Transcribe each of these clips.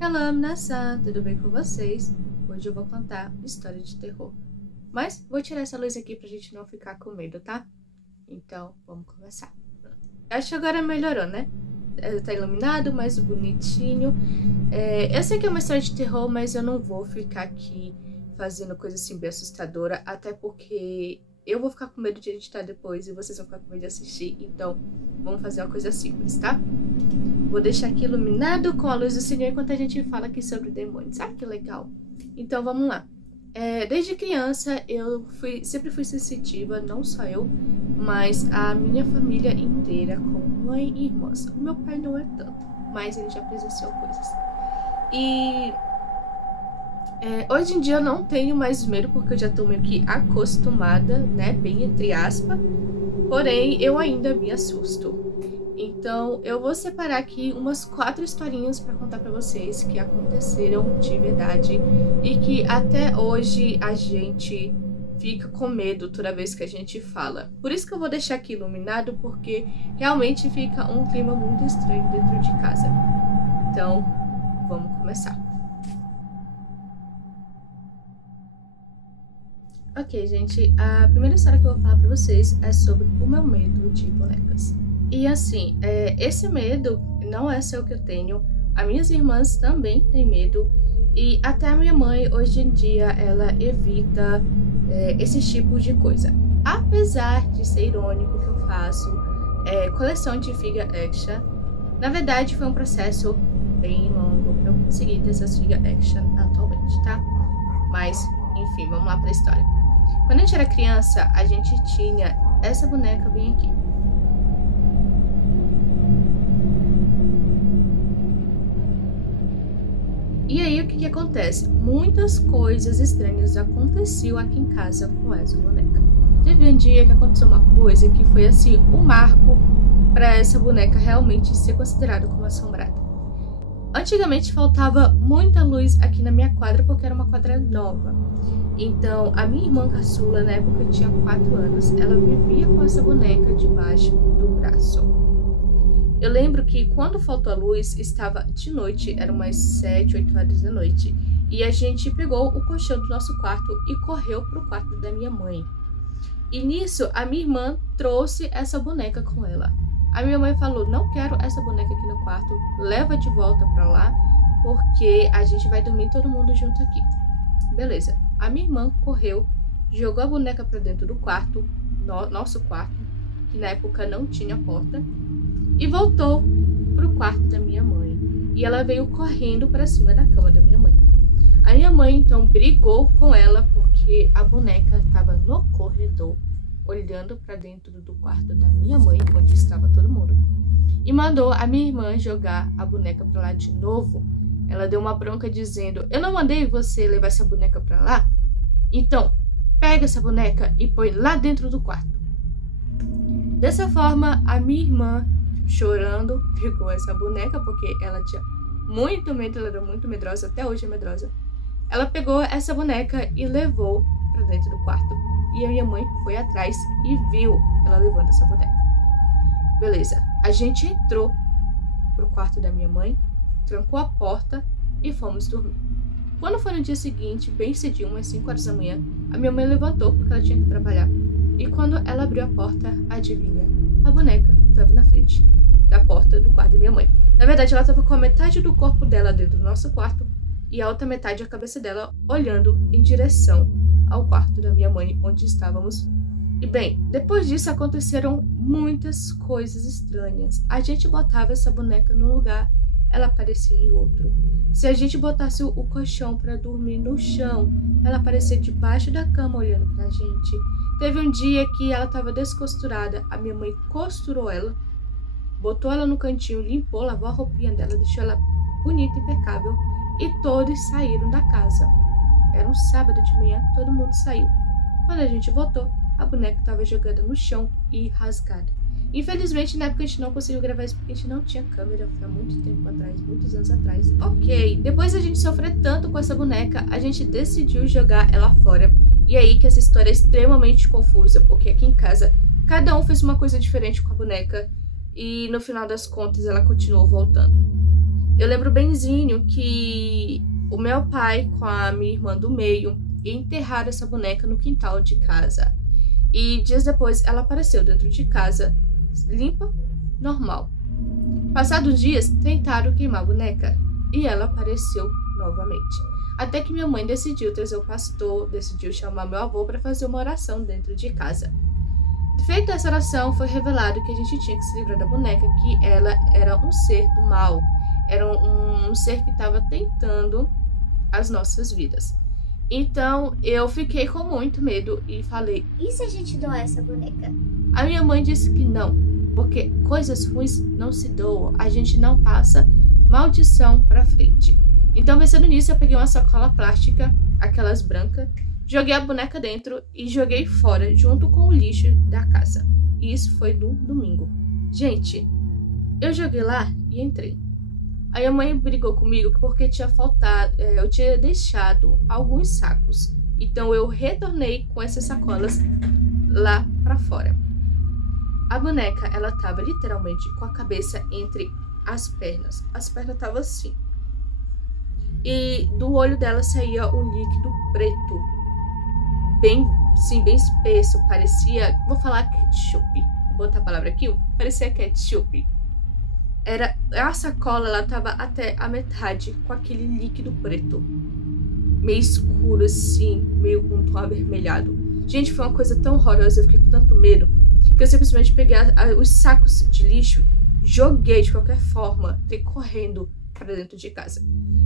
Olá, minasan, tudo bem com vocês? Hoje eu vou contar uma história de terror. Mas vou tirar essa luz aqui pra gente não ficar com medo, tá? Então, vamos começar. Acho que agora melhorou, né? Tá iluminado, mais bonitinho. Eu sei que é uma história de terror, mas eu não vou ficar aqui fazendo coisa assim bem assustadora, até porque eu vou ficar com medo de editar depois e vocês vão ficar com medo de assistir. Então, vamos fazer uma coisa simples, tá? Vou deixar aqui iluminado com a luz do Senhor enquanto a gente fala aqui sobre demônios. Sabe que legal? Então, vamos lá. Desde criança, eu sempre fui sensitiva, não só eu, mas a minha família inteira, com mãe e irmãs. O meu pai não é tanto, mas ele já presenciou coisas. E hoje em dia eu não tenho mais medo, porque eu já tô meio que acostumada, né? Bem entre aspas. Porém, eu ainda me assusto. Então, eu vou separar aqui umas 4 historinhas para contar para vocês que aconteceram de verdade e que até hoje a gente fica com medo toda vez que a gente fala. Por isso que eu vou deixar aqui iluminado, porque realmente fica um clima muito estranho dentro de casa. Então, vamos começar. Ok, gente, a primeira história que eu vou falar para vocês é sobre o meu medo de bonecas. E assim, esse medo não é só o que eu tenho, as minhas irmãs também têm medo, e até a minha mãe, hoje em dia, ela evita esses tipos de coisa. Apesar de ser irônico que eu faço coleção de figure action, na verdade foi um processo bem longo para eu conseguir ter essas figure action atualmente, tá? Mas, enfim, vamos lá para a história. Quando a gente era criança, a gente tinha essa boneca bem aqui. E aí, o que acontece? Muitas coisas estranhas aconteciam aqui em casa com essa boneca. Teve um dia que aconteceu uma coisa que foi assim, um marco para essa boneca realmente ser considerada como assombrada. Antigamente faltava muita luz aqui na minha quadra, porque era uma quadra nova. Então, a minha irmã caçula, na época eu tinha 4 anos, ela vivia com essa boneca debaixo do braço. Eu lembro que quando faltou a luz, estava de noite, eram umas 7, 8 horas da noite. E a gente pegou o colchão do nosso quarto e correu para o quarto da minha mãe. E nisso, a minha irmã trouxe essa boneca com ela. A minha mãe falou, não quero essa boneca aqui no quarto, leva de volta para lá, porque a gente vai dormir todo mundo junto aqui. Beleza. A minha irmã correu, jogou a boneca para dentro do quarto, nosso quarto, que na época não tinha porta, e voltou pro quarto da minha mãe. E ela veio correndo para cima da cama da minha mãe. A minha mãe então brigou com ela porque a boneca estava no corredor, olhando para dentro do quarto da minha mãe, onde estava todo mundo, e mandou a minha irmã jogar a boneca para lá de novo. Ela deu uma bronca dizendo, eu não mandei você levar essa boneca para lá? Então, pega essa boneca e põe lá dentro do quarto. Dessa forma, a minha irmã, chorando, pegou essa boneca, porque ela tinha muito medo, ela era muito medrosa, até hoje é medrosa. Ela pegou essa boneca e levou para dentro do quarto. E a minha mãe foi atrás e viu ela levando essa boneca. Beleza, a gente entrou pro quarto da minha mãe, trancou a porta e fomos dormir. Quando foi no dia seguinte, bem cedinho, umas 5 horas da manhã, a minha mãe levantou porque ela tinha que trabalhar. E quando ela abriu a porta, adivinha? A boneca estava na frente da porta do quarto da minha mãe. Na verdade, ela estava com a metade do corpo dela dentro do nosso quarto e a outra metade, a cabeça dela, olhando em direção ao quarto da minha mãe, onde estávamos. E bem, depois disso aconteceram muitas coisas estranhas. A gente botava essa boneca num lugar, ela aparecia em outro. Se a gente botasse o colchão para dormir no chão, ela aparecia debaixo da cama olhando pra gente. Teve um dia que ela estava descosturada, a minha mãe costurou ela, botou ela no cantinho, limpou, lavou a roupinha dela, deixou ela bonita, impecável, e todos saíram da casa. Era um sábado de manhã, todo mundo saiu. Quando a gente voltou, a boneca estava jogada no chão e rasgada. Infelizmente, na época a gente não conseguiu gravar isso porque a gente não tinha câmera, foi há muito tempo atrás, muitos anos atrás. Ok, depois de a gente sofrer tanto com essa boneca, a gente decidiu jogar ela fora. E aí que essa história é extremamente confusa, porque aqui em casa, cada um fez uma coisa diferente com a boneca e no final das contas ela continuou voltando. Eu lembro benzinho que o meu pai com a minha irmã do meio enterraram essa boneca no quintal de casa. E dias depois ela apareceu dentro de casa, limpa, normal. Passados dias, tentaram queimar a boneca e ela apareceu novamente. Até que minha mãe decidiu trazer o pastor, decidiu chamar meu avô para fazer uma oração dentro de casa. Feita essa oração, foi revelado que a gente tinha que se livrar da boneca, que ela era um ser do mal, era um ser que estava tentando as nossas vidas. Então eu fiquei com muito medo e falei: e se a gente doar essa boneca? A minha mãe disse que não, porque coisas ruins não se doam, a gente não passa maldição pra frente. Então, pensando nisso, eu peguei uma sacola plástica, aquelas brancas, joguei a boneca dentro e joguei fora, junto com o lixo da casa. E isso foi no domingo. Gente, eu joguei lá e entrei. Aí a mãe brigou comigo porque tinha faltado, eu tinha deixado alguns sacos. Então eu retornei com essas sacolas lá pra fora. A boneca, ela tava literalmente com a cabeça entre as pernas. As pernas estavam assim. E do olho dela saía um líquido preto. Bem espesso. Parecia, vou falar ketchup. Vou botar a palavra aqui. Parecia ketchup. A sacola, ela tava até a metade com aquele líquido preto. Meio escuro assim, meio com um tom avermelhado. Gente, foi uma coisa tão horrorosa, eu fiquei com tanto medo, que eu simplesmente peguei os sacos de lixo, joguei de qualquer forma, e correndo para dentro de casa.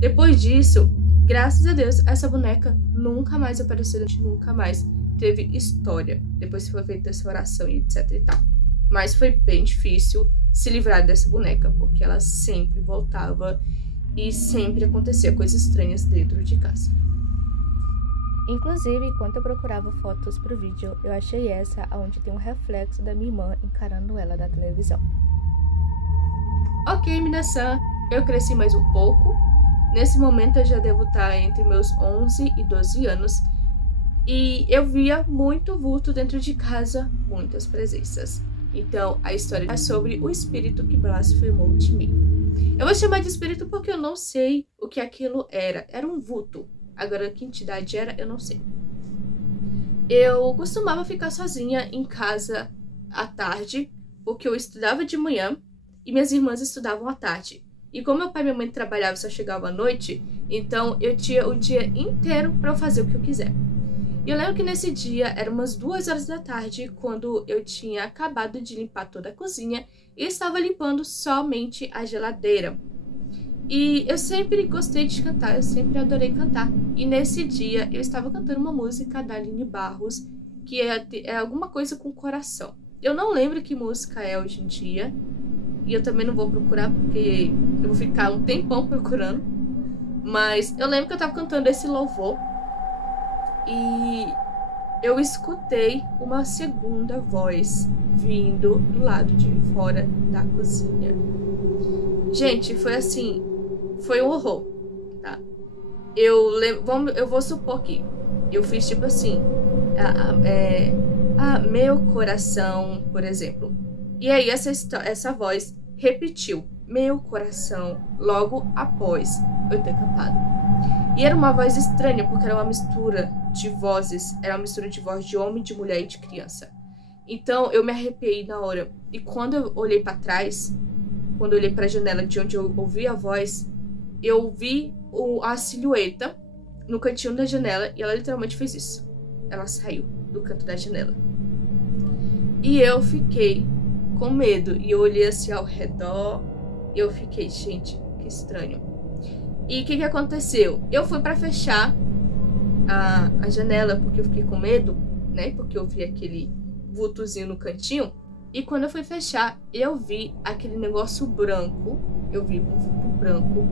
Depois disso, graças a Deus, essa boneca nunca mais apareceu, nunca mais teve história, depois que foi feita essa oração e etc e tal. Mas foi bem difícil se livrar dessa boneca, porque ela sempre voltava e sempre acontecia coisas estranhas dentro de casa. Inclusive, enquanto eu procurava fotos pro vídeo, eu achei essa onde tem um reflexo da minha irmã encarando ela da televisão. Ok, minasan, eu cresci mais um pouco. Nesse momento eu já devo estar entre meus 11 e 12 anos. E eu via muito vulto dentro de casa, muitas presenças. Então, a história é sobre o espírito que blasfemou de mim. Eu vou chamar de espírito porque eu não sei o que aquilo era. Era um vulto. Agora, que entidade era, eu não sei. Eu costumava ficar sozinha em casa à tarde, porque eu estudava de manhã e minhas irmãs estudavam à tarde. E como meu pai e minha mãe trabalhavam e só chegavam à noite, então eu tinha o dia inteiro para eu fazer o que eu quiser. E eu lembro que nesse dia, eram umas 2 horas da tarde, quando eu tinha acabado de limpar toda a cozinha e estava limpando somente a geladeira. E eu sempre gostei de cantar, eu sempre adorei cantar. E nesse dia, eu estava cantando uma música da Aline Barros, que é alguma coisa com coração. Eu não lembro que música é hoje em dia, e eu também não vou procurar, porque eu vou ficar um tempão procurando. Mas eu lembro que eu estava cantando esse louvor, e eu escutei uma segunda voz vindo do lado de fora da cozinha. Gente, foi assim, foi um horror, tá? Eu vou supor que eu fiz tipo assim, meu coração, por exemplo. E aí essa voz repetiu, meu coração, logo após eu ter cantado. E era uma voz estranha, porque era uma mistura de vozes, era uma mistura de voz de homem, de mulher e de criança. Então eu me arrepiei na hora. E quando eu olhei pra trás, quando eu olhei pra janela de onde eu ouvi a voz, eu vi a silhueta no cantinho da janela e ela literalmente fez isso. Ela saiu do canto da janela. E eu fiquei com medo. E eu olhei assim ao redor e eu fiquei, gente, que estranho. E o que aconteceu? Eu fui pra fechar a janela porque eu fiquei com medo, né? Porque eu vi aquele vultozinho no cantinho. E quando eu fui fechar, eu vi aquele negócio branco. Eu vi um vulto branco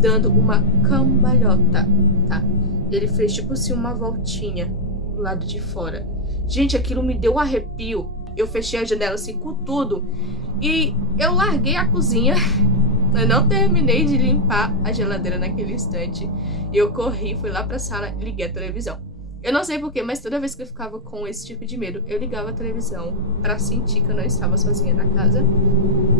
dando uma cambalhota, tá? Ele fez tipo assim uma voltinha do lado de fora. Gente, aquilo me deu um arrepio. Eu fechei a janela assim com tudo. E eu larguei a cozinha. Eu não terminei de limpar a geladeira naquele instante. Eu corri, fui lá pra sala e liguei a televisão. Eu não sei porquê, mas toda vez que eu ficava com esse tipo de medo, eu ligava a televisão pra sentir que eu não estava sozinha na casa.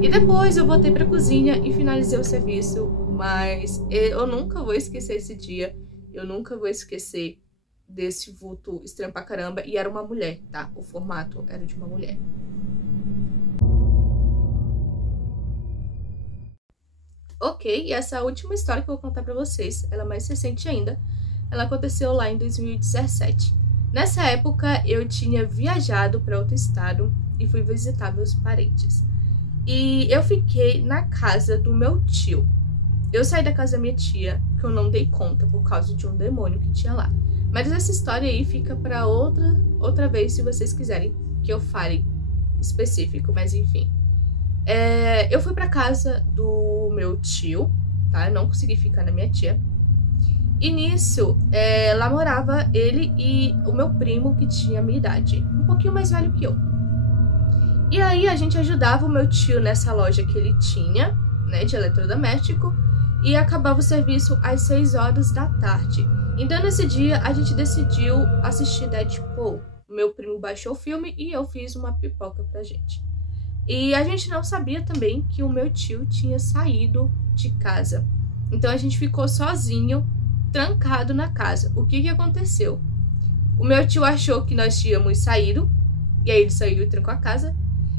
E depois eu voltei pra cozinha e finalizei o serviço, mas eu nunca vou esquecer esse dia. Eu nunca vou esquecer desse vulto estranho pra caramba. E era uma mulher, tá? O formato era de uma mulher. Ok, e essa última história que eu vou contar pra vocês, ela é mais recente ainda. Ela aconteceu lá em 2017. Nessa época, eu tinha viajado para outro estado e fui visitar meus parentes. E eu fiquei na casa do meu tio. Eu saí da casa da minha tia, que eu não dei conta por causa de um demônio que tinha lá. Mas essa história aí fica para outra vez, se vocês quiserem que eu fale específico, mas enfim. Eu fui pra casa do meu tio, tá? Eu não consegui ficar na minha tia. E nisso, lá morava ele e o meu primo, que tinha a minha idade, um pouquinho mais velho que eu. E aí a gente ajudava o meu tio nessa loja que ele tinha, né, de eletrodoméstico, e acabava o serviço às 6 horas da tarde. Então nesse dia a gente decidiu assistir Deadpool. O meu primo baixou o filme e eu fiz uma pipoca pra gente. E a gente não sabia também que o meu tio tinha saído de casa. Então a gente ficou sozinho, trancado na casa. O que aconteceu? O meu tio achou que nós tínhamos saído, e aí ele saiu e trancou a casa,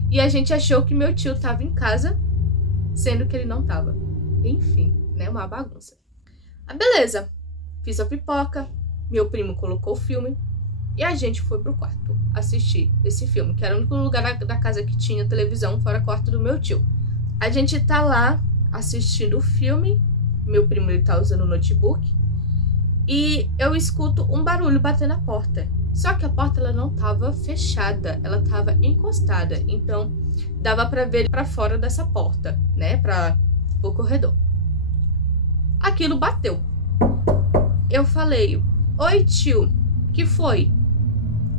e a gente achou que meu tio estava em casa, sendo que ele não estava. Enfim, né, uma bagunça. Beleza, fiz a pipoca, meu primo colocou o filme, e a gente foi pro quarto assistir esse filme, que era o único lugar da casa que tinha televisão, fora o quarto do meu tio. A gente tá lá assistindo o filme, meu primo ele tá usando o notebook, e eu escuto um barulho bater na porta. Só que a porta ela não tava fechada, ela tava encostada. Então dava pra ver pra fora dessa porta, né, para o corredor. Aquilo bateu. Eu falei: "Oi, tio, que foi?"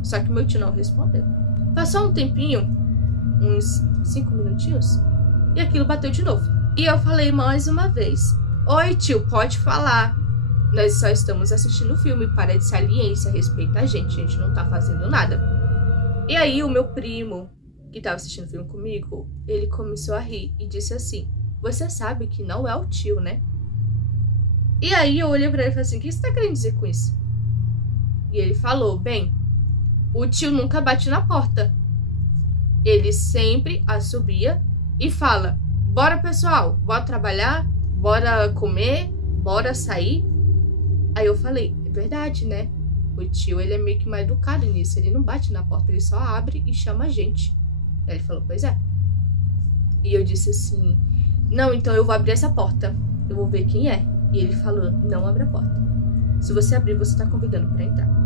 Só que meu tio não respondeu. Passou um tempinho, uns 5 minutinhos, e aquilo bateu de novo. E eu falei mais uma vez: "Oi, tio, pode falar. Nós só estamos assistindo o filme, para de saliência, respeita a gente não tá fazendo nada." E aí o meu primo, que tava assistindo o filme comigo, ele começou a rir e disse assim: "Você sabe que não é o tio, né?" E aí eu olhei pra ele e falei assim: "O que você tá querendo dizer com isso?" E ele falou: "Bem, o tio nunca bate na porta. Ele sempre assobia e fala: bora pessoal, bora trabalhar, bora comer, bora sair." Aí eu falei: "É verdade, né? O tio, ele é meio que mais educado nisso. Ele não bate na porta, ele só abre e chama a gente." Aí ele falou: "Pois é." E eu disse assim: "Não, então eu vou abrir essa porta. Eu vou ver quem é." E ele falou: "Não abre a porta. Se você abrir, você tá convidando pra entrar."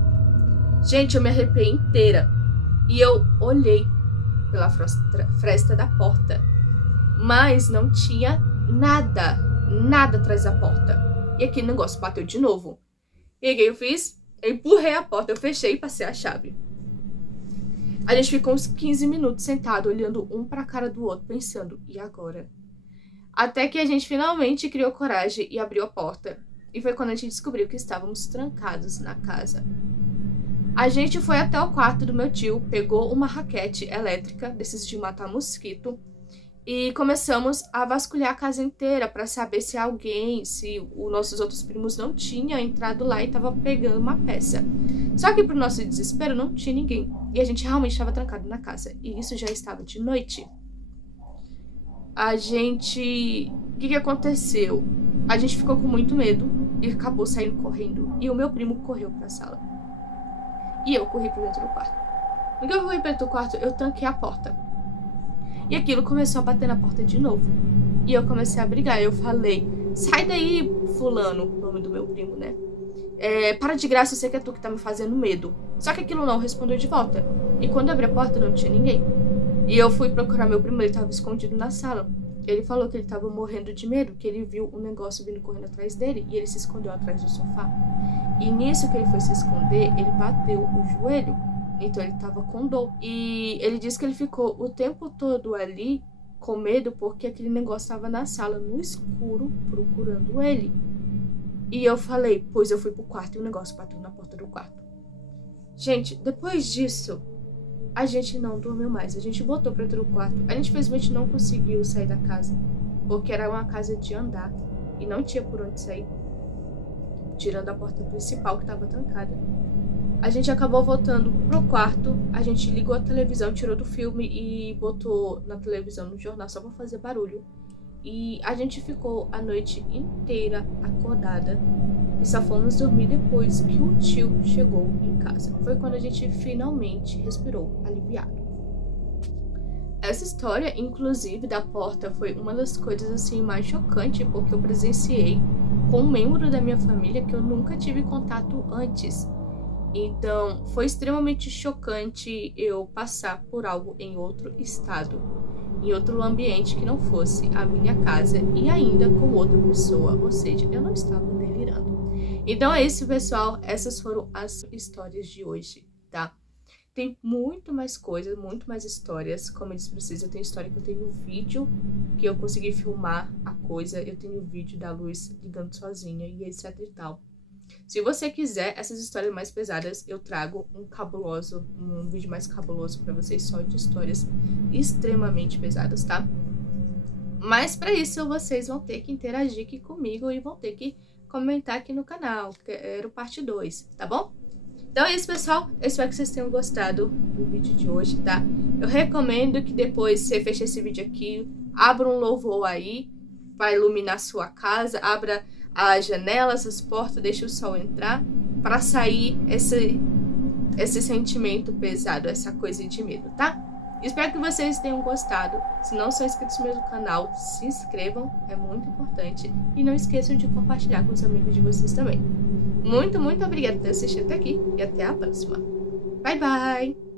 Gente, eu me arrepiei inteira. E eu olhei pela fresta da porta. Mas não tinha nada atrás da porta. E aquele negócio bateu de novo. E aí o que eu fiz? Eu empurrei a porta, eu fechei e passei a chave. A gente ficou uns 15 minutos sentado, olhando um pra cara do outro, pensando: e agora? Até que a gente finalmente criou coragem e abriu a porta. E foi quando a gente descobriu que estávamos trancados na casa. A gente foi até o quarto do meu tio, pegou uma raquete elétrica, desses de matar mosquito, e começamos a vasculhar a casa inteira para saber se alguém, se os nossos outros primos não tinham entrado lá e tava pegando uma peça. Só que pro nosso desespero não tinha ninguém. E a gente realmente estava trancado na casa. E isso já estava de noite. O que aconteceu? A gente ficou com muito medo e acabou saindo correndo. E o meu primo correu pra sala. E eu corri pra dentro do quarto. No que eu corri pra dentro do quarto, eu tranquei a porta. E aquilo começou a bater na porta de novo. E eu comecei a brigar. Eu falei: sai daí, fulano, o nome do meu primo, né? Para de graça, eu sei que é tu que tá me fazendo medo. Só que aquilo não respondeu de volta. E quando eu abri a porta, não tinha ninguém. E eu fui procurar meu primo, ele tava escondido na sala. Ele falou que ele tava morrendo de medo, que ele viu um negócio vindo correndo atrás dele e ele se escondeu atrás do sofá. E nisso que ele foi se esconder, ele bateu o joelho. Então ele tava com dor. E ele disse que ele ficou o tempo todo ali com medo porque aquele negócio tava na sala, no escuro, procurando ele. E eu falei: pois eu fui pro quarto e o negócio bateu na porta do quarto. Gente, depois disso, a gente não dormiu mais. A gente voltou para outro quarto. A gente, infelizmente, não conseguiu sair da casa, porque era uma casa de andar e não tinha por onde sair, tirando a porta principal que estava trancada. A gente acabou voltando pro quarto, a gente ligou a televisão, tirou do filme e botou na televisão, no jornal, só pra fazer barulho. E a gente ficou a noite inteira acordada e só fomos dormir depois que o tio chegou em casa. Foi quando a gente finalmente respirou aliviado. Essa história, inclusive, da porta foi uma das coisas assim mais chocantes, porque eu presenciei com um membro da minha família que eu nunca tive contato antes. Então, foi extremamente chocante eu passar por algo em outro estado, em outro ambiente que não fosse a minha casa e ainda com outra pessoa, ou seja, eu não estava delirando. Então é isso, pessoal, essas foram as histórias de hoje, tá? Tem muito mais coisas, muito mais histórias, como eu disse pra vocês, eu tenho história que eu tenho vídeo, que eu consegui filmar a coisa, eu tenho vídeo da luz ligando sozinha e etc e tal. Se você quiser essas histórias mais pesadas, eu trago um vídeo mais cabuloso pra vocês, só de histórias extremamente pesadas, tá? Mas pra isso, vocês vão ter que interagir aqui comigo e vão ter que comentar aqui no canal, que era o parte 2, tá bom? Então é isso, pessoal. Eu espero que vocês tenham gostado do vídeo de hoje, tá? Eu recomendo que depois você feche esse vídeo aqui, abra um louvor aí, para iluminar sua casa, abra as janelas, as portas, deixa o sol entrar, para sair esse sentimento pesado, essa coisa de medo, tá? Espero que vocês tenham gostado. Se não são inscritos no meu canal, se inscrevam, é muito importante. E não esqueçam de compartilhar com os amigos de vocês também. Muito, muito obrigada por ter assistido até aqui e até a próxima. Bye, bye!